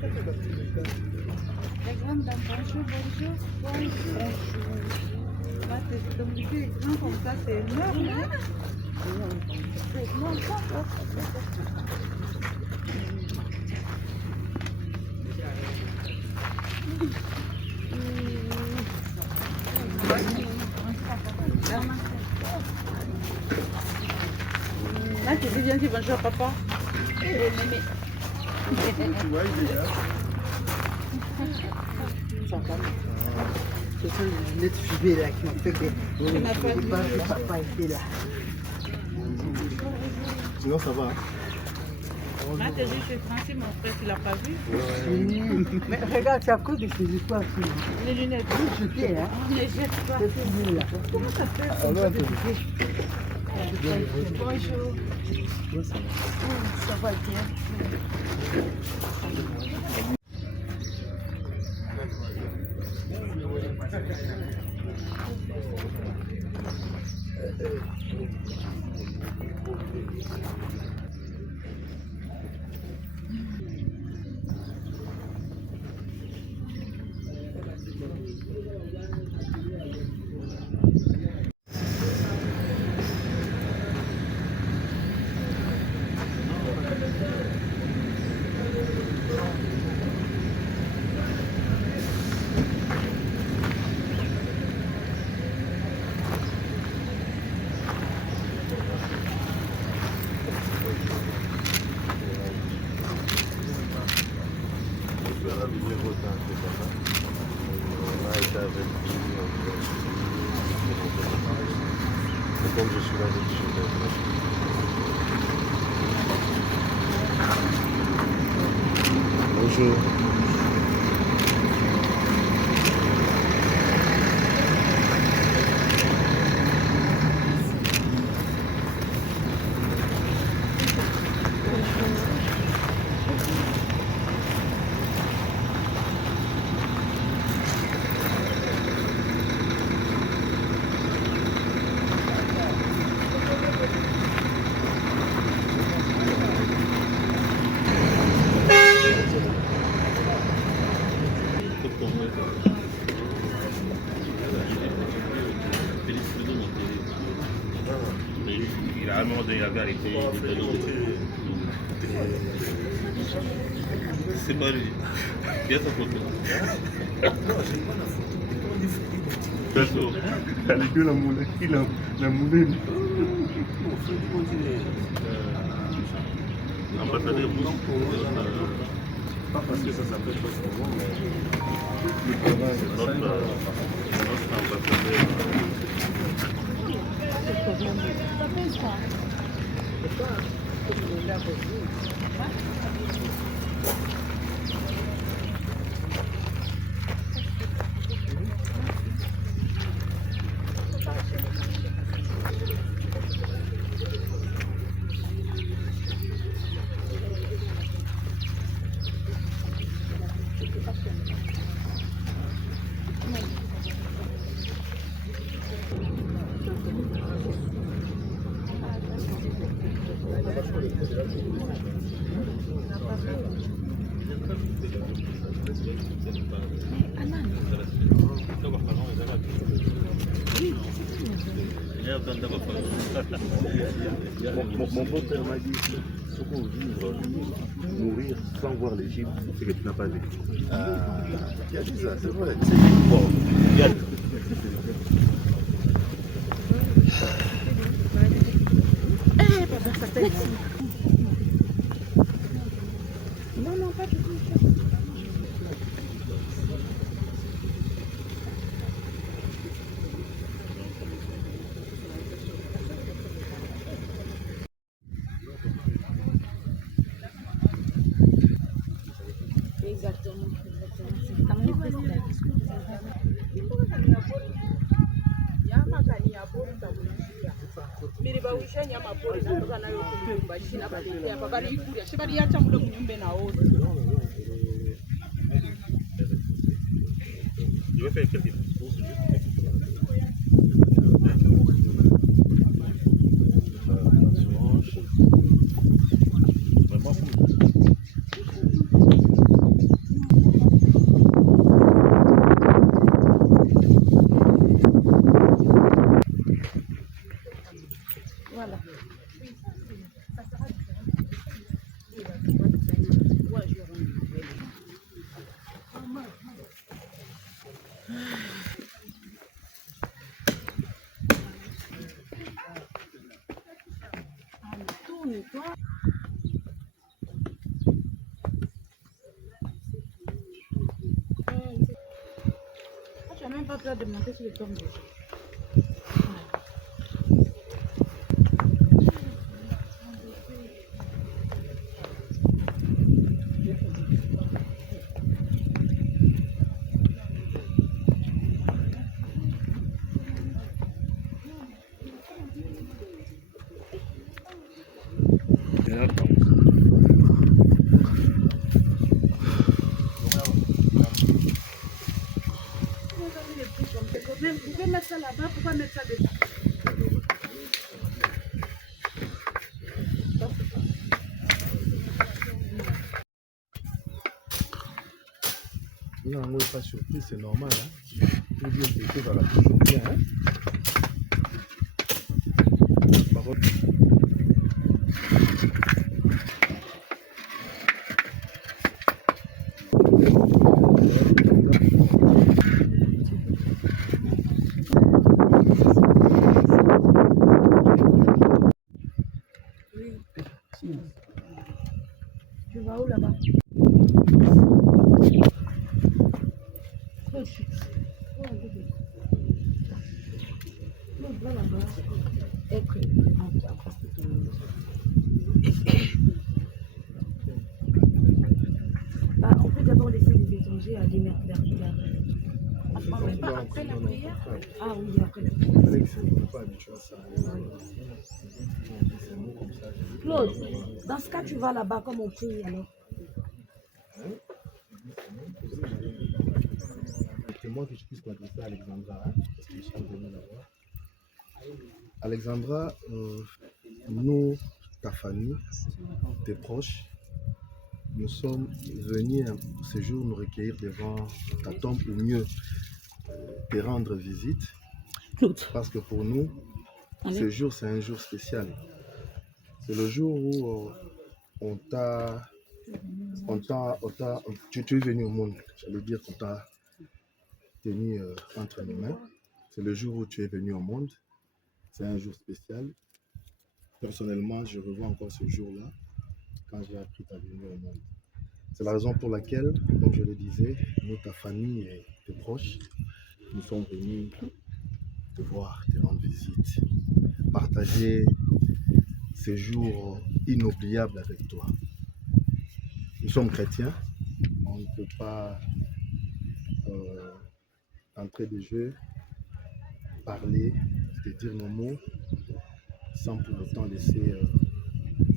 La grande dame, bonjour, bonjour, bonjour. Là, c'est comme des grands comme ça, c'est énorme. Hein? C'est énorme, ça. Là, tu dis bien dire bonjour, papa. Mémé. Tu vois, il est là. Ça va. C'est ça les lunettes fumées là qui ont fait que le papa était là. Sinon, ça va. Hein. Là, tu dis chez Francis, mon frère, tu l'as pas vu. Mais regarde, c'est à cause de ces histoires qui Les lunettes. jetées, hein. On les jette pas. C'est fumé là. Comment ça fait Alors, Bonjour. Ça va bien. Comme je suis là, je suis là. Bonjour. Il a demandé la vérité. C'est pas lui. Il y a sa photo. D'accord. Elle est que la moulée. La moulée. Ambassadeur Moussa. Pas parce que ça s'appelle pas souvent, mais Notre ambassadeur. Mon beau-père m'a dit ce qu'on vivre, mourir sans voir l'Égypte, c'est que tu n'as pas vécu. Il y a dit ça, c'est vrai. Bon, il y a... Non, non, pas du tout. Exactement. C'est quand même miribawisha nyama pori na nayo kunyumba china baletea baba ikuria shibali acha mule kunyumba na wote. Je vais faire quelque chose. nettoie. Tu n'as même pas peur de monter sur le tombe déjà. Vous pouvez mettre ça là-bas, pourquoi mettre ça dedans? Non, on n'est pas surpris, c'est normal. Hein? Tout bien que ça va toujours bien. Hein? Par contre, Tu vas où là-bas? On peut d'abord laisser les étrangers à l'émerveiller. Après la prière? Ah oui, après la prière. Alex, on n'est pas habitué à ça. C'est nous comme ça. Claude, dans ce cas, tu vas là-bas comme on prie alors. C'est moi que je puisse m'adresser à Alexandra, hein, parce que je suis venu la voir. Alexandra, nous, ta famille, tes proches, nous sommes venus ce jour nous recueillir devant ta tombe, ou mieux, te rendre visite. Claude. Parce que pour nous, ce jour, c'est un jour spécial. C'est le jour où tu es venu au monde. J'allais dire qu'on t'a tenu entre nos mains. C'est le jour où tu es venu au monde. C'est un jour spécial. Personnellement, je revois encore ce jour-là quand j'ai appris ta venue au monde. C'est la raison pour laquelle, comme je le disais, nous, ta famille et tes proches, nous sommes venus te voir, te rendre visite, partager ces jours inoubliables avec toi. Nous sommes chrétiens, on ne peut pas entrer de jeu, parler, te dire nos mots, sans pour autant laisser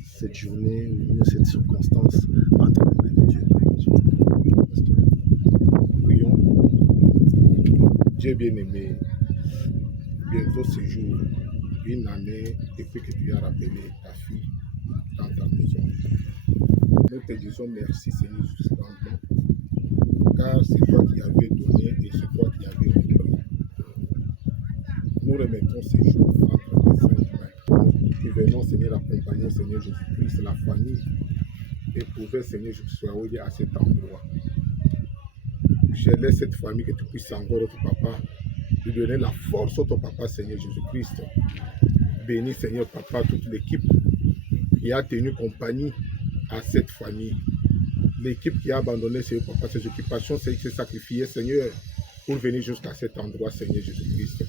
cette journée ou mieux cette circonstance entre les mains de Dieu. Parce que, prions, Dieu bien-aimé, bientôt ce jour, une année depuis que tu as rappelé ta fille dans ta maison. Nous te disons merci Seigneur Jésus, car c'est toi qui avais donné et c'est toi qui avais repris. Nous remettons ces jours entre tes saintes mains. Nous venons Seigneur accompagner Seigneur Jésus-Christ, la famille, éprouver Seigneur Jésus à cet endroit. Je laisse cette famille que tu puisses encore, ton papa, lui donner la force au ton papa Seigneur Jésus-Christ. Bénis Seigneur Papa toute l'équipe qui a tenu compagnie à cette famille. L'équipe qui a abandonné Seigneur Papa ses occupations, c'est qui s'est sacrifié Seigneur pour venir jusqu'à cet endroit Seigneur Jésus-Christ.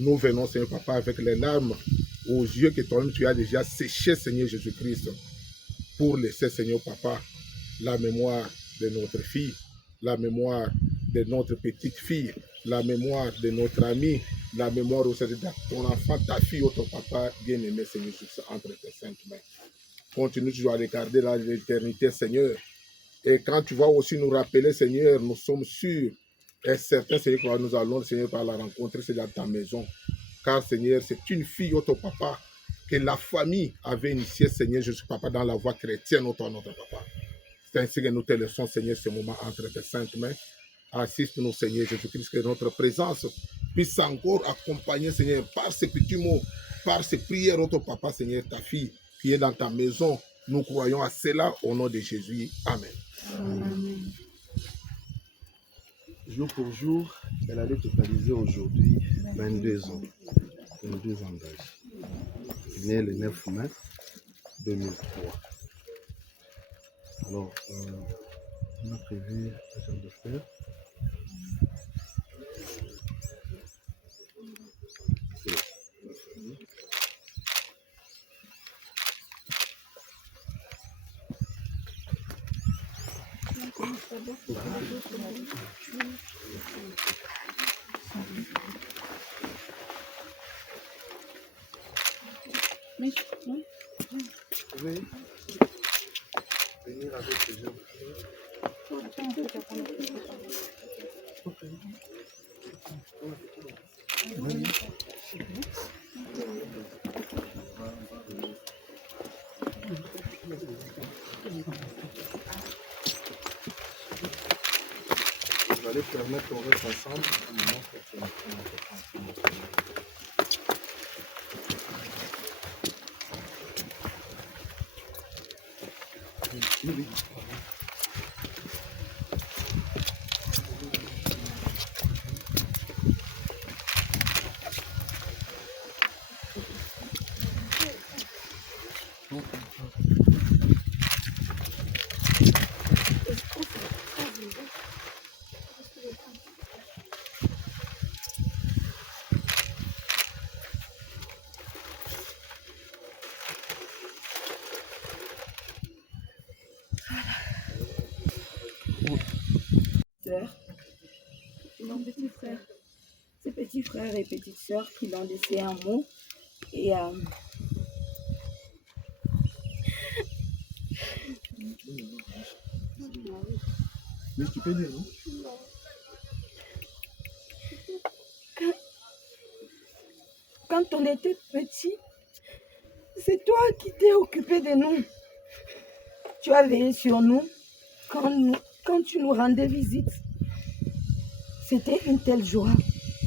Nous venons Seigneur Papa avec les larmes aux yeux que toi-même tu as déjà séché Seigneur Jésus-Christ pour laisser Seigneur Papa la mémoire de notre fille, la mémoire de notre petite fille, la mémoire de notre ami, la mémoire aussi de ton enfant, ta fille ou ton papa bien-aimé, Seigneur Jésus, entre tes saintes mains. Continue toujours à regarder l'éternité, Seigneur. Et quand tu vas aussi nous rappeler, Seigneur, nous sommes sûrs et certains, Seigneur, que nous allons, Seigneur, par la rencontrer, c'est dans ta maison. Car, Seigneur, c'est une fille ou ton papa que la famille avait initiée, Seigneur Jésus, Papa, dans la voie chrétienne ou notre papa. C'est ainsi que nous te laissons, Seigneur, ce moment entre tes saintes mains. Assiste-nous, Seigneur Jésus-Christ, que notre présence puisse encore accompagner, Seigneur, par ces petits mots, par ces prières, notre papa, Seigneur, ta fille, qui est dans ta maison. Nous croyons à cela au nom de Jésus. Amen. Amen. Jour pour jour, elle allait totaliser aujourd'hui 22 ans. 22 ans d'âge. Née le 9 mai 2003. Alors, on a prévu un genre de faire. Mais oui. Vous pouvez venir avec les gens. Vous allez permettre qu'on reste ensemble un moment pour que nous prenions Mon petit frère, ses petits frères et petites sœurs qui l'ont laissé un mot et Mais tu peux dire, non? quand on était petit, c'est toi qui t'es occupé de nous. Tu as veillé sur nous quand tu nous rendais visite. C'était une telle joie.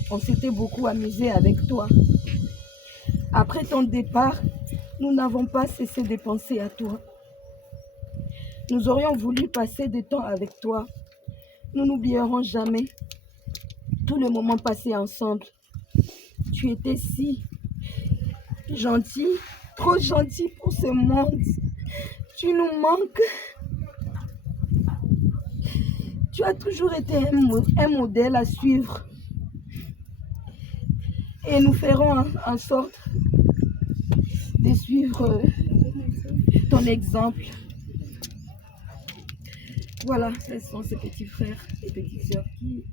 On s'était beaucoup amusé avec toi. Après ton départ, nous n'avons pas cessé de penser à toi. Nous aurions voulu passer du temps avec toi. Nous n'oublierons jamais tous les moments passés ensemble. Tu étais si gentil, trop gentil pour ce monde. Tu nous manques. Tu as toujours été un modèle à suivre. Et nous ferons en sorte de suivre ton exemple. Voilà, ce sont ces petits frères et petites sœurs qui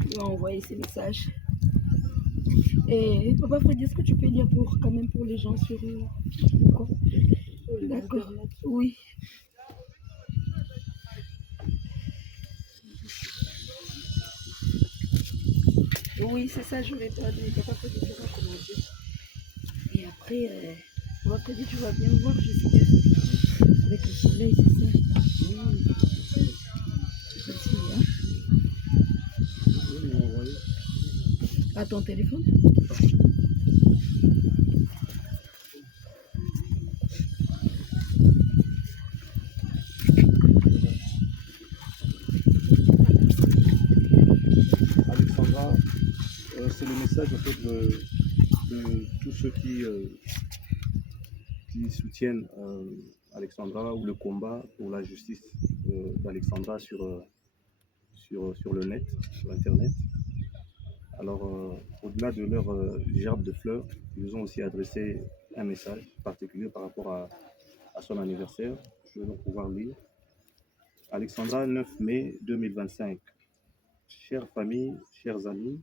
lui ont envoyé ces messages. Et Papa Freddy, est-ce que tu peux lire quand même pour les gens sur quoi? D'accord, oui. Oui, c'est ça, je vais te donner. Papa Freddy, tu vas commencer. Et après, Papa Freddy, tu vas bien voir, je sais bien. Avec le soleil, c'est ça. Merci, hein. À ton téléphone? Alexandra, c'est le message en fait de tous ceux qui soutiennent Alexandra ou le combat pour la justice d'Alexandra sur le net, sur Internet. Alors, au-delà de leur gerbe de fleurs, ils nous ont aussi adressé un message particulier par rapport à son anniversaire. Je vais donc pouvoir lire. Alexandra, 9 mai 2025. Chère famille, chers amis,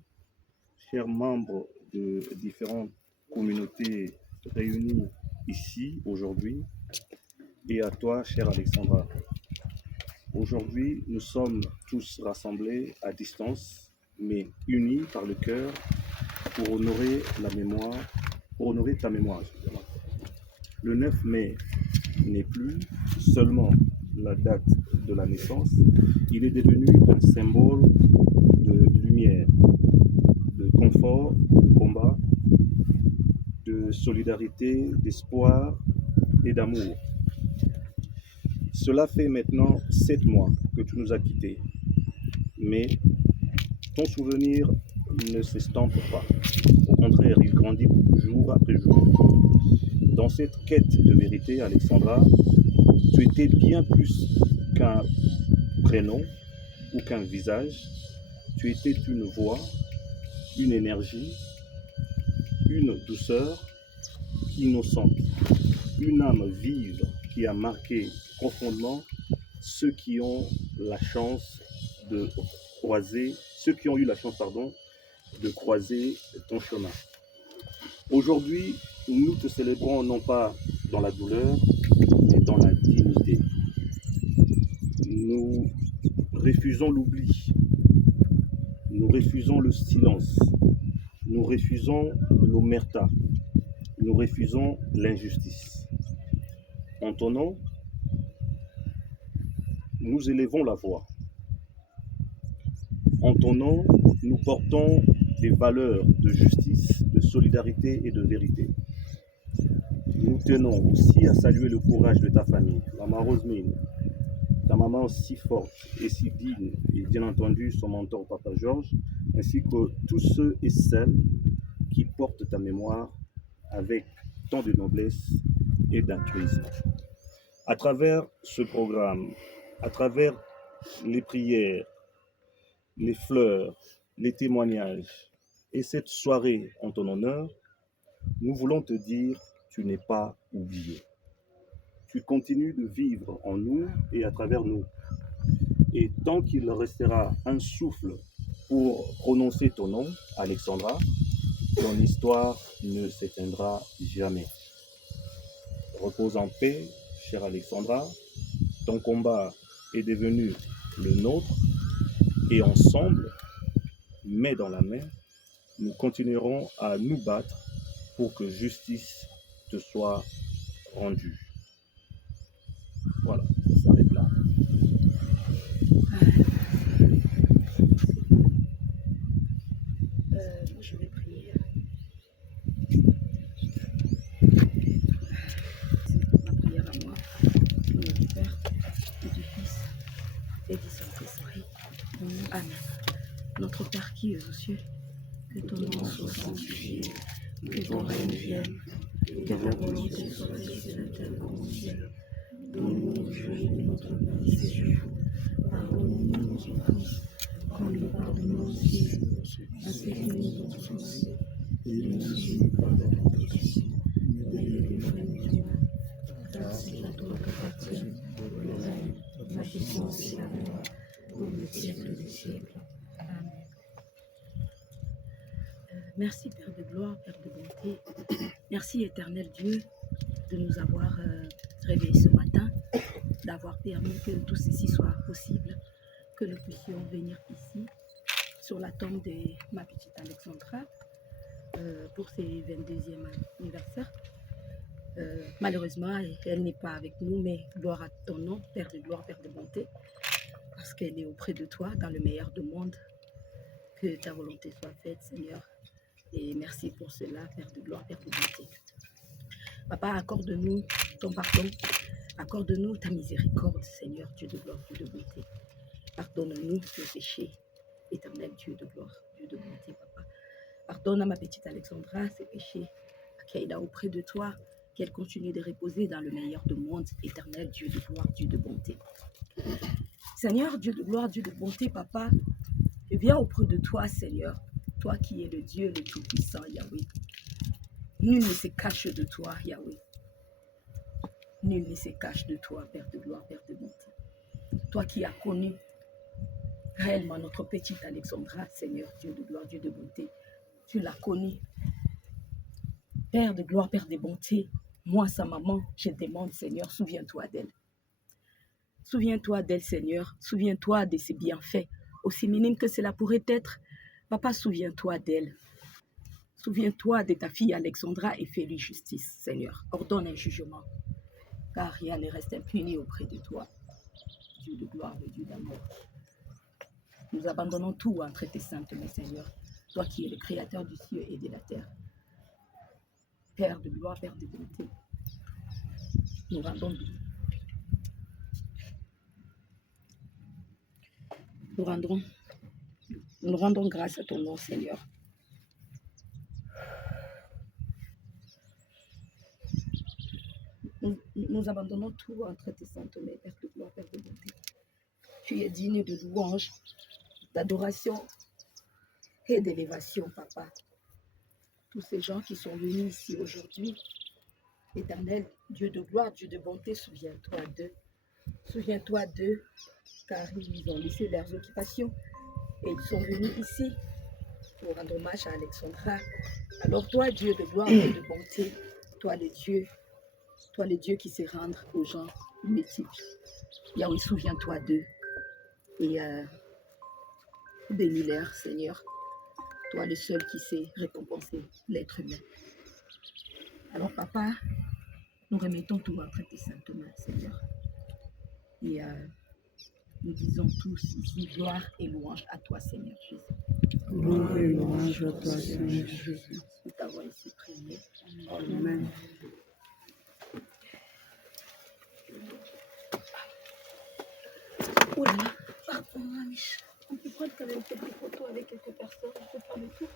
chers membres de différentes communautés réunies ici aujourd'hui, et à toi, chère Alexandra. Aujourd'hui, nous sommes tous rassemblés à distance, mais unis par le cœur pour honorer ta mémoire. Le 9 mai n'est plus seulement la date de la naissance, il est devenu un symbole de lumière, de confort, de combat, de solidarité, d'espoir et d'amour. Cela fait maintenant 7 mois que tu nous as quittés, mais ton souvenir ne s'estompe pas. Au contraire, il grandit jour après jour. dans cette quête de vérité, Alexandra, tu étais bien plus qu'un prénom ou qu'un visage. Tu étais une voix, une énergie, une douceur innocente, une âme vive qui a marqué profondément ceux qui ont la chance de croiser, ceux qui ont eu la chance, pardon, de croiser ton chemin. Aujourd'hui, nous te célébrons non pas dans la douleur, mais dans la dignité. Nous refusons l'oubli, nous refusons le silence, nous refusons l'omerta, nous refusons l'injustice. En ton nom, nous élevons la voix. En ton nom, nous portons des valeurs de justice, de solidarité et de vérité. Nous tenons aussi à saluer le courage de ta famille, Maman Rosemine, ta maman si forte et si digne, et bien entendu son mentor Papa Georges, ainsi que tous ceux et celles qui portent ta mémoire avec tant de noblesse et d'altruisme. À travers ce programme, à travers les prières, les fleurs, les témoignages et cette soirée en ton honneur, nous voulons te dire, tu n'es pas oublié. Tu continues de vivre en nous et à travers nous. Et tant qu'il restera un souffle pour prononcer ton nom, Alexandra, ton histoire ne s'éteindra jamais. Repose en paix, chère Alexandra. Ton combat est devenu le nôtre et ensemble, main dans la main, nous continuerons à nous battre pour que justice te soit rendue. Voilà, ça s'arrête là. Je vais prier. Ma prière à moi, au nom du Père et du Fils et du Saint-Esprit. Amen. Notre Père qui es aux cieux, que ton nom soit sanctifié, que ton règne vienne, que ta volonté soit faite sur la terre comme au ciel. Donne-nous aujourd'hui notre pain de ce jour. Pardonne-nous nos offenses, comme nous pardonnons aussi à ceux qui nous ont offensés. Et ne nous soumets pas à la tentation, mais délivre-nous du mal. Car c'est à toi qu'appartient le règne, la puissance et la gloire, pour le siècle des siècles. Amen. Merci Père de gloire, Père de bonté. Merci éternel Dieu de nous avoir réveillés ce matin, d'avoir permis que tout ceci soit possible, que nous puissions venir ici sur la tombe de ma petite Alexandra pour ses 22e anniversaire. Malheureusement, elle n'est pas avec nous, mais gloire à ton nom, Père de gloire, Père de bonté, parce qu'elle est auprès de toi dans le meilleur du monde. Que ta volonté soit faite, Seigneur. Et merci pour cela, Père de gloire, Père de bonté. Papa, accorde-nous ton pardon, accorde-nous ta miséricorde, Seigneur, Dieu de gloire, Dieu de bonté. Pardonne-nous nos péchés, éternel Dieu de gloire, Dieu de bonté, Papa. Pardonne à ma petite Alexandra ses péchés, qu'elle a auprès de toi, qu'elle continue de reposer dans le meilleur du monde, éternel Dieu de gloire, Dieu de bonté. Seigneur, Dieu de gloire, Dieu de bonté, Papa, je viens auprès de toi, Seigneur, toi qui es le Dieu le Tout-Puissant, Yahweh. Nul ne se cache de toi, Yahweh. Nul ne se cache de toi, Père de gloire, Père de bonté. Toi qui as connu réellement notre petite Alexandra, Seigneur, Dieu de gloire, Dieu de bonté. Tu l'as connue. Père de gloire, Père de bonté. Moi, sa maman, je demande, Seigneur, souviens-toi d'elle. Souviens-toi d'elle, Seigneur. Souviens-toi de ses bienfaits. Aussi minime que cela pourrait être, Papa, souviens-toi d'elle. Souviens-toi de ta fille Alexandra et fais-lui justice, Seigneur. Ordonne un jugement, car rien ne reste impuni auprès de toi. Dieu de gloire et Dieu d'amour. Nous abandonnons tout entre tes saintes mains, Seigneur. Toi qui es le créateur du ciel et de la terre. Père de gloire, Père de bonté. Nous rendons grâce à ton nom, Seigneur. nous abandonnons tout entre tes saintes mains, Père de gloire, Père de bonté. Tu es digne de louange, d'adoration et d'élévation, Papa. Tous ces gens qui sont venus ici aujourd'hui, Éternel, Dieu de gloire, Dieu de bonté, souviens-toi d'eux. Souviens-toi d'eux, car ils ont laissé leurs occupations et ils sont venus ici pour rendre hommage à Alexandra. Alors toi, Dieu de gloire, Dieu de bonté, toi le Dieu qui sait rendre aux gens multiples. Yahweh, souviens-toi d'eux et bénis-les, Seigneur. Toi le seul qui sais récompenser l'être humain. Alors papa, nous remettons tout entre tes saintes mains, Seigneur. Et nous disons tous ici gloire et louange à toi, Seigneur Jésus. Gloire et louange à toi, Seigneur Jésus. Nous t'avons ainsi prié. Amen. Oh là là, pardon, Amish. On peut prendre quand même quelques photos avec quelques personnes. On peut prendre tout.